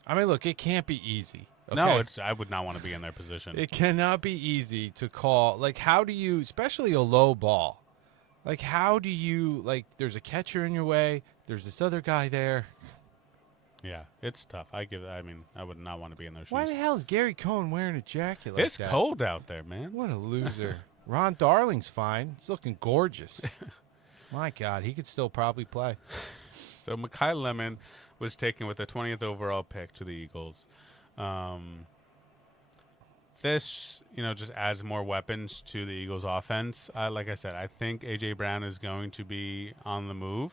I mean, look, it can't be easy. No, Okay? I would not want to be in their position. It cannot be easy to call. Like, how do you, especially a low ball? Like, how do you, like, there's a catcher in your way. There's this other guy there. Yeah, it's tough. I mean, I would not want to be in their shoes. Why the hell is Gary Cohen wearing a jacket like It's that? cold out there, man. What a loser. Ron Darling's fine. It's looking gorgeous. My God, he could still probably play. So Mekhi Lemon was taken with the 20th overall pick to the Eagles. This, just adds more weapons to the Eagles' offense. Like I said, I think A.J. Brown is going to be on the move.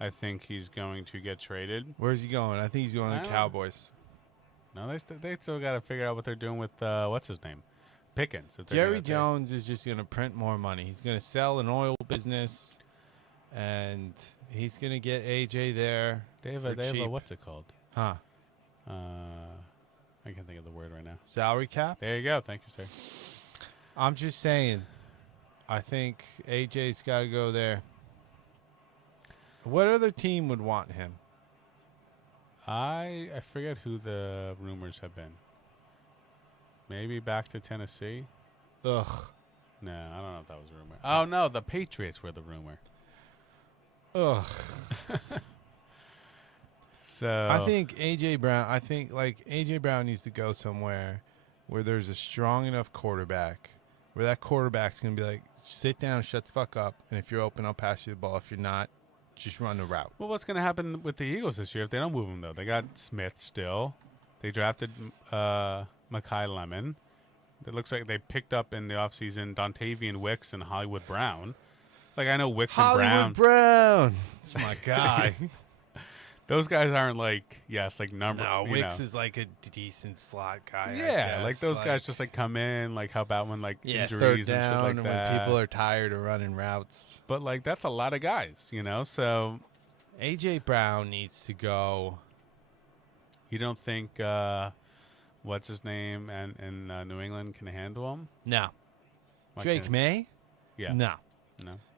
I think he's going to get traded. Where's he going? I think he's going to the Cowboys. No, they still got to figure out what they're doing with, what's his name? Pickens. Jerry Jones is just going to print more money. He's going to sell an oil business, and he's going to get A.J. there. They have a what's it called? Huh. I can't think of the word right now. Salary cap? There you go. Thank you, sir. I'm just saying, I think A.J.'s got to go there. What other team would want him? I forget who the rumors have been. Maybe back to Tennessee? Ugh. No, I don't know if that was a rumor. Oh, no, the Patriots were the rumor. Ugh. So I think A.J. Brown needs to go somewhere where there's a strong enough quarterback, where that quarterback's going to be like, sit down, shut the fuck up, and if you're open, I'll pass you the ball. If you're not, just run the route. Well, what's going to happen with the Eagles this year if they don't move him, though? They got Smith still. They drafted Mekhi Lemon. It looks like they picked up in the offseason Dontavian Wicks and Hollywood Brown. Like, I know Wicks and Brown. Hollywood Brown. That's my guy. Those guys aren't number. No, Wicks is like a decent slot guy. Yeah, I like guess. those guys just come in, help out when injuries third down and shit like and that. when people are tired of running routes. But that's a lot of guys, So A.J. Brown needs to go. you don't think what's his name and New England can handle him? No. Why Drake can't- May? Yeah. No.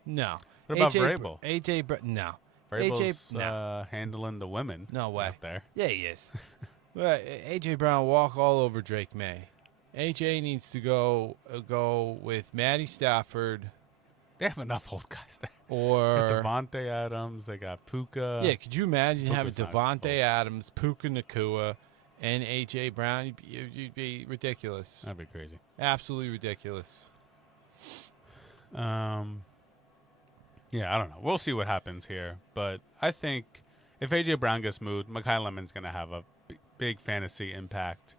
No. What about Vrabel? A.J. No. Vrabel's no. handling the women. No way. Out there. Yeah, he is. Well, A.J. Brown walk all over Drake May. A.J. needs to go with Matty Stafford. They have enough old guys there. Or Devontae Adams. They got Puka. Yeah, could you imagine having Puka's not Devontae old. Adams, Puka Nakua, and A.J. Brown? You'd be ridiculous. That'd be crazy. Absolutely ridiculous. Yeah, I don't know. We'll see what happens here. But I think if A.J. Brown gets moved, Mekhi Lemon's going to have a big fantasy impact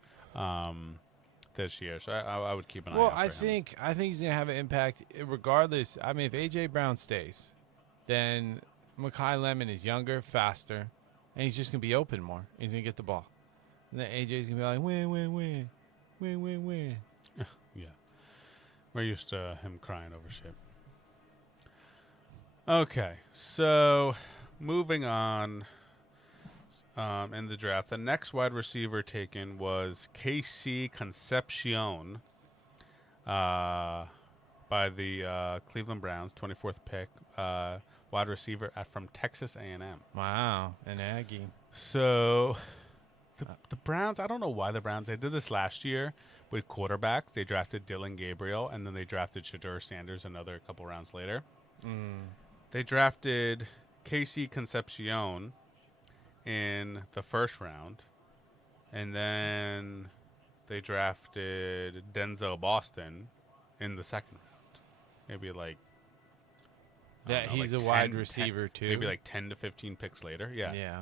this year. So I would keep an eye out for him. I think he's going to have an impact regardless. I mean, if A.J. Brown stays, then Mekhi Lemon is younger, faster, and he's just going to be open more. He's going to get the ball. And then A.J.'s going to be like, win, win, win, win, win, win. Yeah. We're used to him crying over shit. Okay, so moving on in the draft, the next wide receiver taken was KC Concepcion by the Cleveland Browns, 24th pick, wide receiver from Texas A&M. Wow, an Aggie. So the Browns, I don't know why the Browns, they did this last year with quarterbacks. They drafted Dylan Gabriel, and then they drafted Shadur Sanders another couple rounds later. They drafted KC Concepcion in the first round, and then they drafted Denzel Boston in the second round. Maybe He's a wide receiver too. Maybe 10 to 15 picks later. Yeah. Yeah.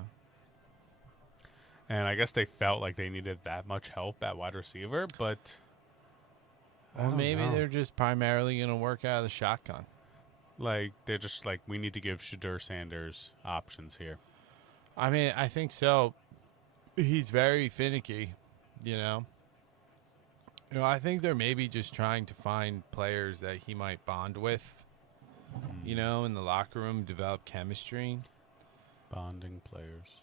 And I guess they felt like they needed that much help at wide receiver, but Or maybe they're just primarily going to work out of the shotgun. They're just we need to give Shadur Sanders options here. I mean, I think so. He's very finicky, you know. I think they're maybe just trying to find players that he might bond with, in the locker room, develop chemistry. Bonding players.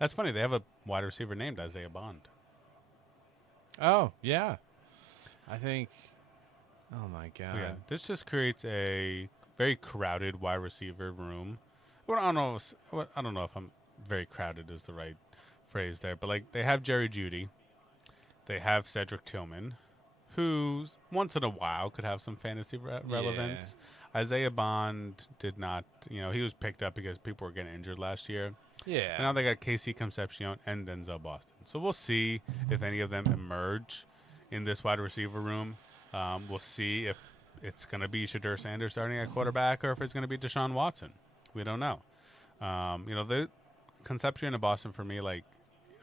That's funny. They have a wide receiver named Isaiah Bond. Oh, yeah. I think, oh, my God. Yeah, this just creates a very crowded wide receiver room. Well, I don't know if I'm very crowded is the right phrase there, but like they have Jerry Judy, they have Cedric Tillman, who's once in a while could have some fantasy relevance. Isaiah Bond did not, he was picked up because people were getting injured last year. Yeah. And now they got Casey Concepcion and Denzel Boston. So we'll see if any of them emerge in this wide receiver room. We'll see if it's going to be Shadur Sanders starting at quarterback or if it's going to be Deshaun Watson. We don't know. The Concepcion and Boston for me, like,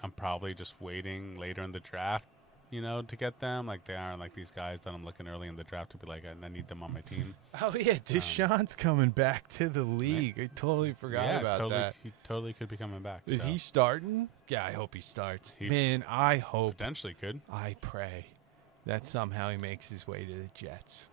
I'm probably just waiting later in the draft, to get them. Like, they aren't like these guys that I'm looking early in the draft to be like, I need them on my team. Oh, yeah. Deshaun's coming back to the league. I totally forgot about that. He totally could be coming back. Is he starting? Yeah, I hope he starts. Man, I hope. Potentially could. I pray that somehow he makes his way to the Jets.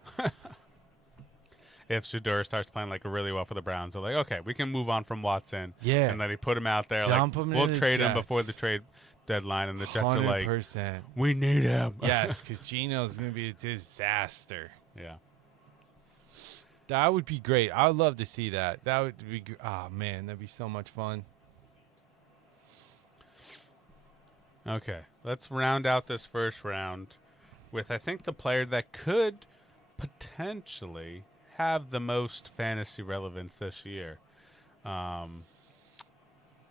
If Shadur starts playing like really well for the Browns, they're like, okay, we can move on from Watson. Yeah. And then he put him out there. Dump like, him we'll to the trade him Jets. before the trade deadline. And the Jets are like, 100%. we need him. Yes, because Geno's going to be a disaster. Yeah. That would be great. I would love to see that. That would be, oh, man, that'd be so much fun. Okay. Let's round out this first round with, I think, the player that could potentially have the most fantasy relevance this year. And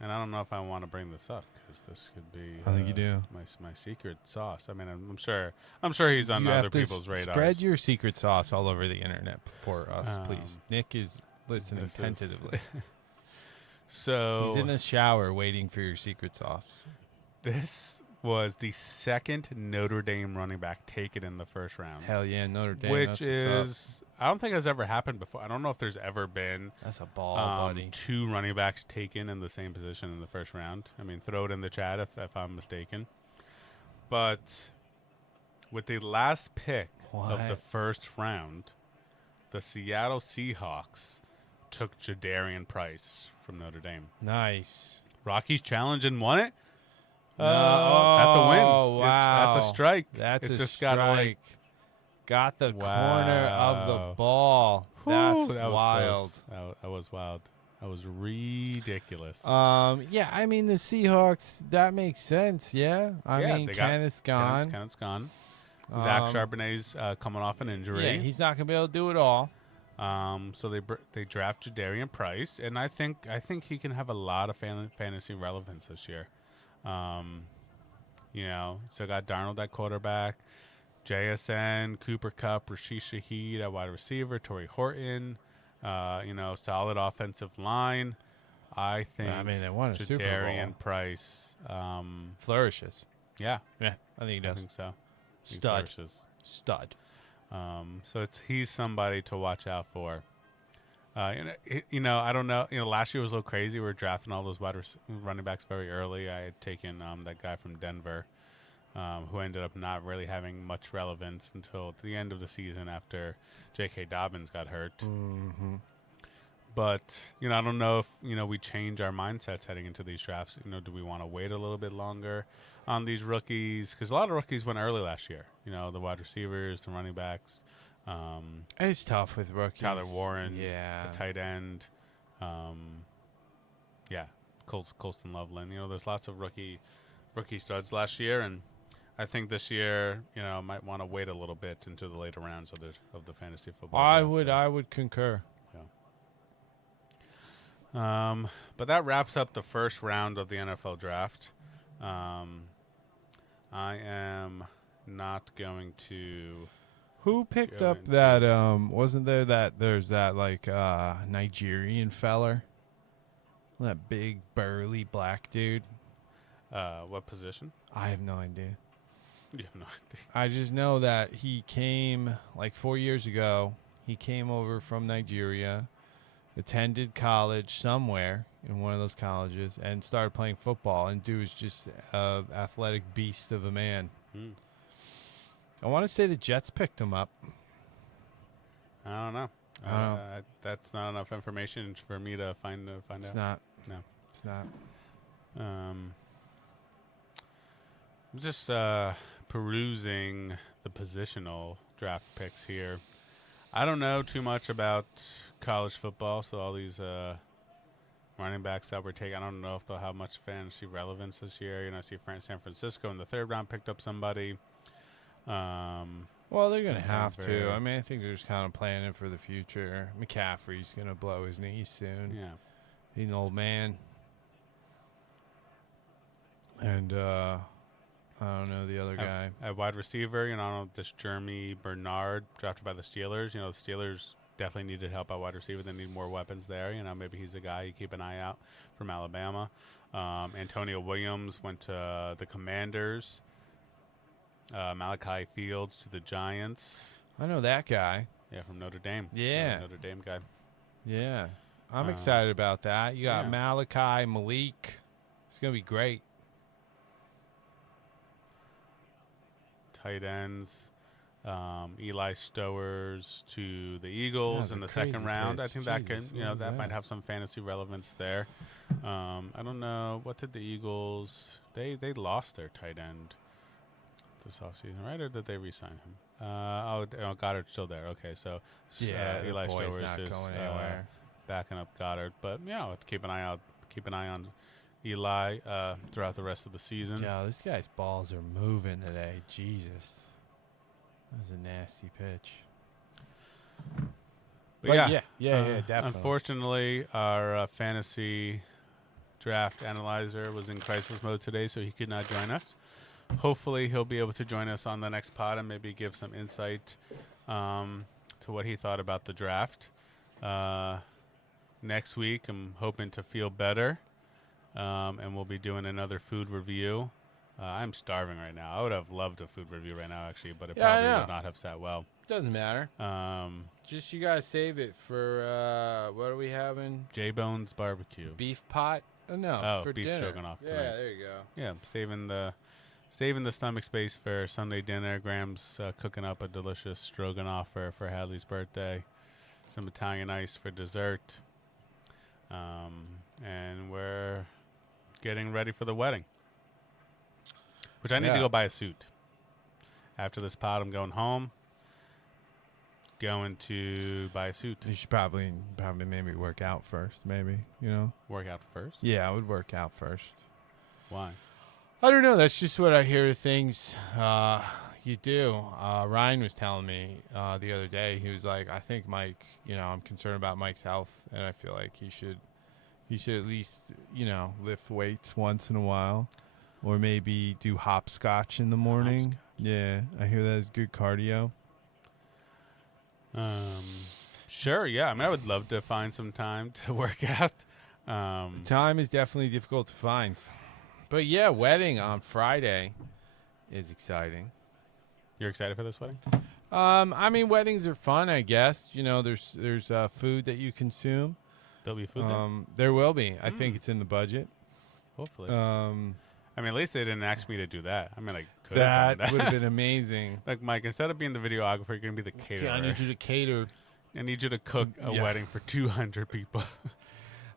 I don't know if I want to bring this up because this could be I think you do. my secret sauce. I mean, I'm sure he's on You other have to people's radars. Spread your secret sauce all over the internet for us, please. Nick is listening this is- tentatively. So He's in the shower waiting for your secret sauce. this was the second Notre Dame running back taken in the first round. Hell yeah, Notre Dame. Which that's what's is, I don't think has ever happened before. I don't know if there's ever been up. That's a ball, buddy. 2 running backs taken in the same position in the first round. I mean, throw it in the chat if I'm mistaken. But with the last pick of the first round, the Seattle Seahawks took Jadarian Price from Notre Dame. Nice. Rockies challenged and won it. No, That's a win. Wow. That's a strike. That's it's a just strike. gotta, like, Got the corner of the Wow. ball. That's that was wild. close. That was wild. That was ridiculous. Yeah, I mean the Seahawks. That makes sense. Yeah, I mean they got- Kenneth's gone. Kenneth's gone. Zach Charbonnet's coming off an injury. Yeah, he's not gonna be able to do it all. So they draft Jadarian Price, and I think he can have a lot of fantasy relevance this year. So got Darnold at quarterback, JSN, Cooper Kupp, Rashid Shaheed at wide receiver, Torrey Horton. Solid offensive line. I think. I mean, they won a Super Bowl. Jadarian Price. Flourishes. Yeah, Yeah, I think he I does. think so. He Stud. flourishes. Stud. So he's somebody to watch out for. I don't know. Last year was a little crazy. We were drafting all those running backs very early. I had taken that guy from Denver, who ended up not really having much relevance until the end of the season after J.K. Dobbins got hurt. Mm-hmm. But I don't know if we change our mindsets heading into these drafts. Do we want to wait a little bit longer on these rookies? Because a lot of rookies went early last year. The wide receivers, the running backs. It's tough with rookies. Tyler Warren, Yeah. the tight end. Colston Loveland. There's lots of rookie studs last year, and I think this year, might want to wait a little bit into the later rounds of the fantasy football. I would concur. But that wraps up the first round of the NFL draft. I am not going to. Who picked Go up into- that? Wasn't there there's that Nigerian feller? That big burly black dude. What position? I have no idea. You have no idea. I just know that he came 4 years ago. He came over from Nigeria, attended college somewhere in one of those colleges, and started playing football. And dude was just an athletic beast of a man. Hmm. I want to say the Jets picked him up. I don't know. I don't know. That's not enough information for me to find It's out. not. No. It's not. I'm just perusing the positional draft picks here. I don't know too much about college football, so all these running backs that were taken. I don't know if they'll have much fantasy relevance this year. I see San Francisco in the third round picked up somebody. Well, they're going to have to. Denver. I mean, I think they're just kind of planning for the future. McCaffrey's going to blow his knee soon. Yeah. He's an old man. And I don't know the other guy. At wide receiver, I don't know, this Jeremy Bernard drafted by the Steelers. The Steelers definitely needed help at wide receiver. They need more weapons there. Maybe he's a guy you keep an eye out from Alabama. Antonio Williams went to the Commanders. Malachi Fields to the Giants. I know that guy. Yeah, from Notre Dame. Yeah. Notre Dame guy. Yeah. I'm excited about that. You got Malachi, Malik. It's going to be great. Tight ends. Eli Stowers to the Eagles in the second round. Pitch. I think Jesus, that can, that might have some fantasy relevance there. I don't know. What did the Eagles, they lost their tight end this offseason, right? Or did they re-sign him? Goddard's still there. Okay, so Eli Stowers not is going anywhere. backing up Goddard. But, let's keep an eye out. Keep an eye on Eli throughout the rest of the season. Yeah, this guy's balls are moving today. Jesus. That was a nasty pitch. But yeah, definitely. Unfortunately, our fantasy draft analyzer was in crisis mode today, so he could not join us. Hopefully, he'll be able to join us on the next pod and maybe give some insight to what he thought about the draft. Next week, I'm hoping to feel better, and we'll be doing another food review. I'm starving right now. I would have loved a food review right now, actually, but it probably would not have sat well. Doesn't matter. Just you guys save it for what are we having? J-Bone's barbecue. Beef pot? No, for beef dinner. stroganoff tonight. Yeah, there you go. Yeah, saving the stomach space for Sunday dinner. Graham's cooking up a delicious stroganoff for Hadley's birthday. Some Italian ice for dessert. And we're getting ready for the wedding. Which I need to go buy a suit. After this pod, I'm going home. Going to buy a suit. You should probably maybe work out first, maybe, Work out first? Yeah, I would work out first. Why? I don't know. That's just what I hear things you do. Ryan was telling me the other day, he was like, I think Mike, I'm concerned about Mike's health, and I feel like he should at least, lift weights once in a while. Or maybe do hopscotch in the morning. Yeah, I hear that is good cardio. Sure, yeah. I would love to find some time to work out. Time is definitely difficult to find. But yeah, wedding on Friday is exciting. You're excited for this wedding? I mean, weddings are fun, I guess. There's food that you consume. There'll be food there? There will be. I think it's in the budget. Hopefully. At least they didn't ask me to do that. I could have That done that. would have been amazing. Like, Mike, instead of being the videographer, you're going to be the caterer. Yeah, I need you to cater. I need you to cook a wedding for 200 people.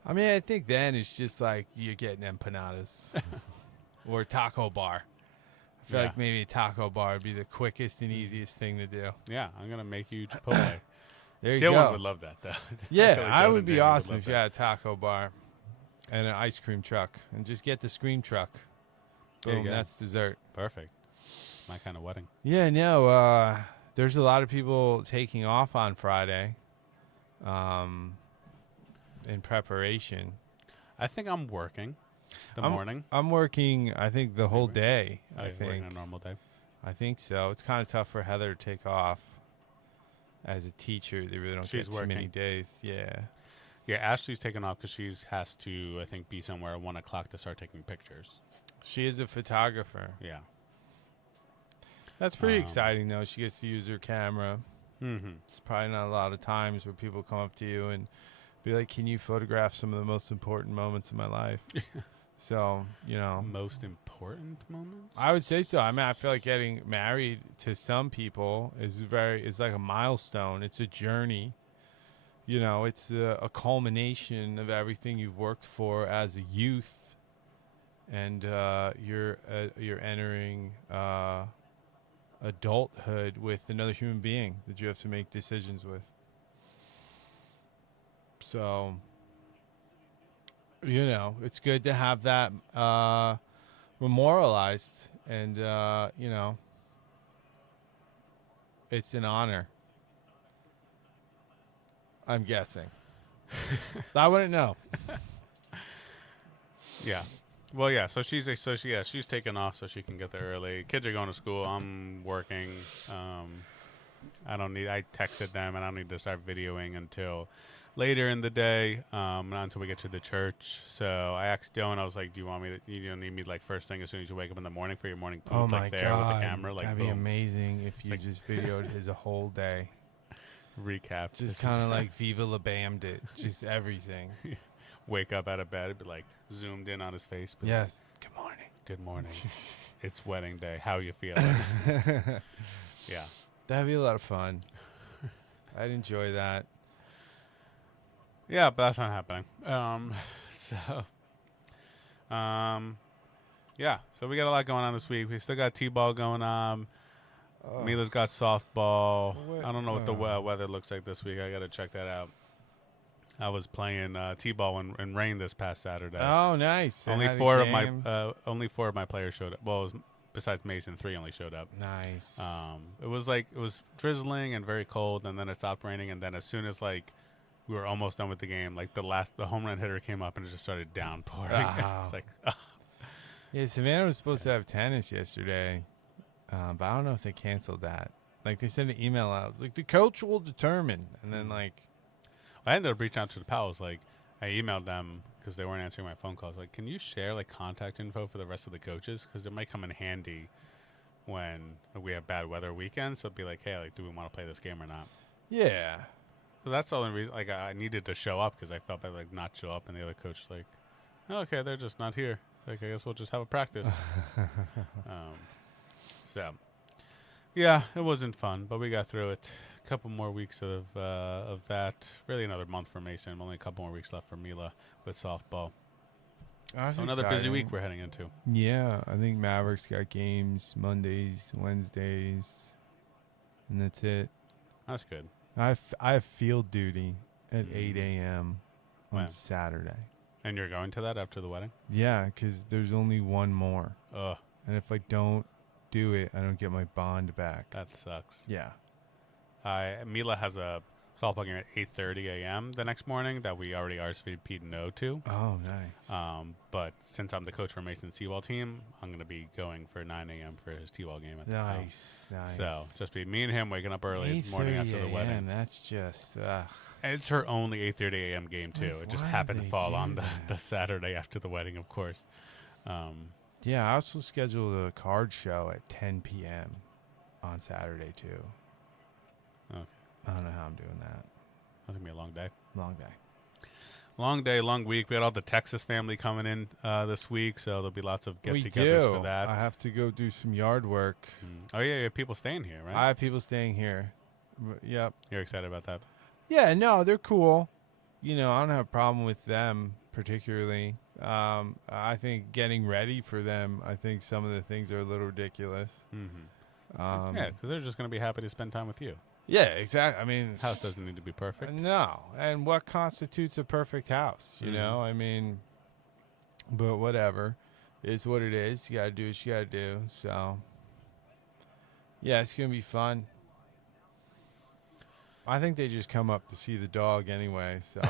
I mean, I think then it's just like you're getting empanadas or taco bar. I feel like maybe a taco bar would be the quickest and easiest thing to do. Yeah, I'm going to make you Chipotle. There you Dylan go. would love that, though. Yeah, I Joan would and be Danny awesome love if you that. had a taco bar and an ice cream truck. And just get the scream truck. There you Boom, go. that's dessert. Perfect. My kind of wedding. Yeah, no, there's a lot of people taking off on Friday in preparation. I think I'm working the morning. I'm working, I think, the whole day. I Working think. a normal day. I think so. It's kind of tough for Heather to take off as a teacher. They really don't She's get too many working. days. Yeah. Yeah, Ashley's taking off because she has to, I think, be somewhere at 1 o'clock to start taking pictures. She is a photographer. Yeah. That's pretty exciting, though. She gets to use her camera. Mm-hmm. It's probably not a lot of times where people come up to you and be like, can you photograph some of the most important moments in my life? So, Most important moments? I would say so. I mean, I feel like getting married to some people is like a milestone. It's a journey. It's a culmination of everything you've worked for as a youth. And you're entering adulthood with another human being that you have to make decisions with. So you know, it's good to have that memorialized, and you know, it's an honor. I'm guessing. I wouldn't know. Yeah. Well, yeah. So she's taking off so she can get there early. Kids are going to school. I'm working. I texted them, and I don't need to start videoing until later in the day, not until we get to the church. So I asked Dylan, I was like, do you want me to, you don't need me like first thing as soon as you wake up in the morning for your morning poop, Oh like my there with the god, camera, like that'd boom, be amazing if you like- just videoed his a whole day. recap. Just kind of like Viva La Bammed it, just everything. wake up out of bed, be like zoomed in on his face. Be Yes. like, good morning. Good morning. It's wedding day. How you feeling? Yeah. That'd be a lot of fun. I'd enjoy that. Yeah, but that's not happening. Yeah. So we got a lot going on this week. We still got T-ball going on. Mila's got softball. What- I don't know what the weather looks like this week. I got to check that out. I was playing T-ball in rain this past Saturday. Oh, nice. They only had a four of game. my players showed up. Well, it was, besides Mason, 3 only showed up. Nice. It was drizzling and very cold, and then it stopped raining, and then as soon as like we were almost done with the game, like the home run hitter came up and it just started downpouring. Wow. It's like Yeah, Savannah was supposed to have tennis yesterday, but I don't know if they canceled that. Like they sent an email out, it was like the coach will determine, and then like, I ended up reaching out to the pals. Like I emailed them because they weren't answering my phone calls. Like, can you share like contact info for the rest of the coaches because it might come in handy when we have bad weather weekends. So it'd be like, hey, like, do we want to play this game or not? yeah, So that's the only reason. Like, I needed to show up because I felt bad like not show up, and the other coach was like, oh, okay, they're just not here. Like, I guess we'll just have a practice. So, yeah, it wasn't fun, but we got through it. A couple more weeks of that. Really, another month for Mason. Only a couple more weeks left for Mila with softball. that's So another busy exciting. week we're heading into. Yeah, I think Mavericks got games Mondays, Wednesdays, and that's it. That's good. I have field duty at Mm. 8 a.m. on Wow. Saturday. And you're going to that after the wedding? Yeah, because there's only one more. Ugh, And if I don't do it, I don't get my bond back. that sucks. Yeah. Mila has a softball game at 8:30 a.m. the next morning that we already RSVP'd no to. Oh, nice. But since I'm the coach for Mason's T-ball team, I'm going to be going for 9 a.m. for his T-ball game. At the house. Nice. So just be me and him waking up early the morning after the 8:30 wedding. a.m., that's just, And it's her only 8:30 a.m. game too. Like, It just why happened do to they fall do on that? the Saturday after the wedding, of course. yeah, I also scheduled a card show at 10 p.m. on Saturday, too. Okay. I don't know how I'm doing that. That's gonna be a long day. Long day. Long day, long week. We got all the Texas family coming in this week, so there'll be lots of We get-togethers do. for that. I have to go do some yard work. Oh yeah, you have people staying here, right? I have people staying here. Yep. You're excited about that? Yeah, no, they're cool. You know, I don't have a problem with them particularly. I think getting ready for them, I think some of the things are a little ridiculous. Mm-hmm. Yeah, because they're just going to be happy to spend time with you. Yeah, exactly. I mean, House doesn't need to be perfect. no. And what constitutes a perfect house? You Mhm. know, I mean, but whatever. It's what it is. You got to do what you got to do. So, yeah, it's going to be fun. I think they just come up to see the dog anyway. So,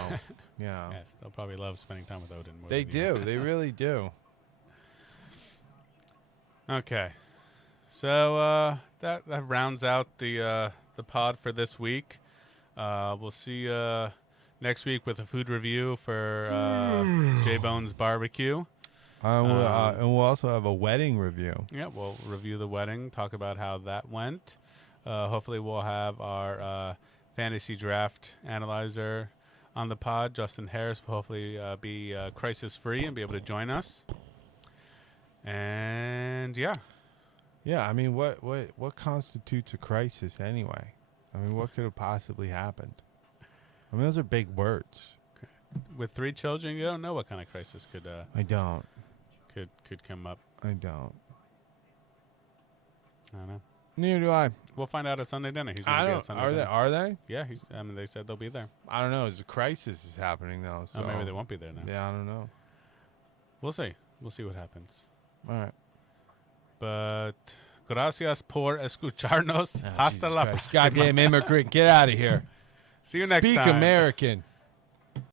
you know. Yes, they'll probably love spending time with Odin. more They than you. do. They really do. Okay, so that rounds out the pod for this week. We'll see next week with a food review for J Bone's barbecue. And we'll also have a wedding review. Yeah, we'll review the wedding, talk about how that went. Hopefully, we'll have our fantasy draft analyzer on the pod. Justin Harris will hopefully be crisis free and be able to join us. And yeah, Yeah, I mean, what constitutes a crisis anyway? I mean, what could have possibly happened? I mean, those are big words. with 3 children, you don't know what kind of crisis could I don't. come up. I don't. I don't know. Neither do I. We'll find out at Sunday dinner. He's I gonna be don't. at Sunday Are they? dinner. Are they? Yeah, they said they'll be there. I don't know. It's a crisis is happening though. So Oh, maybe they won't be there now. Yeah, I don't know. We'll see. We'll see what happens. All right. But gracias por escucharnos. Oh, Hasta Jesus la Christ. próxima. Goddamn immigrant. Get out of here. See you next Speak time. American.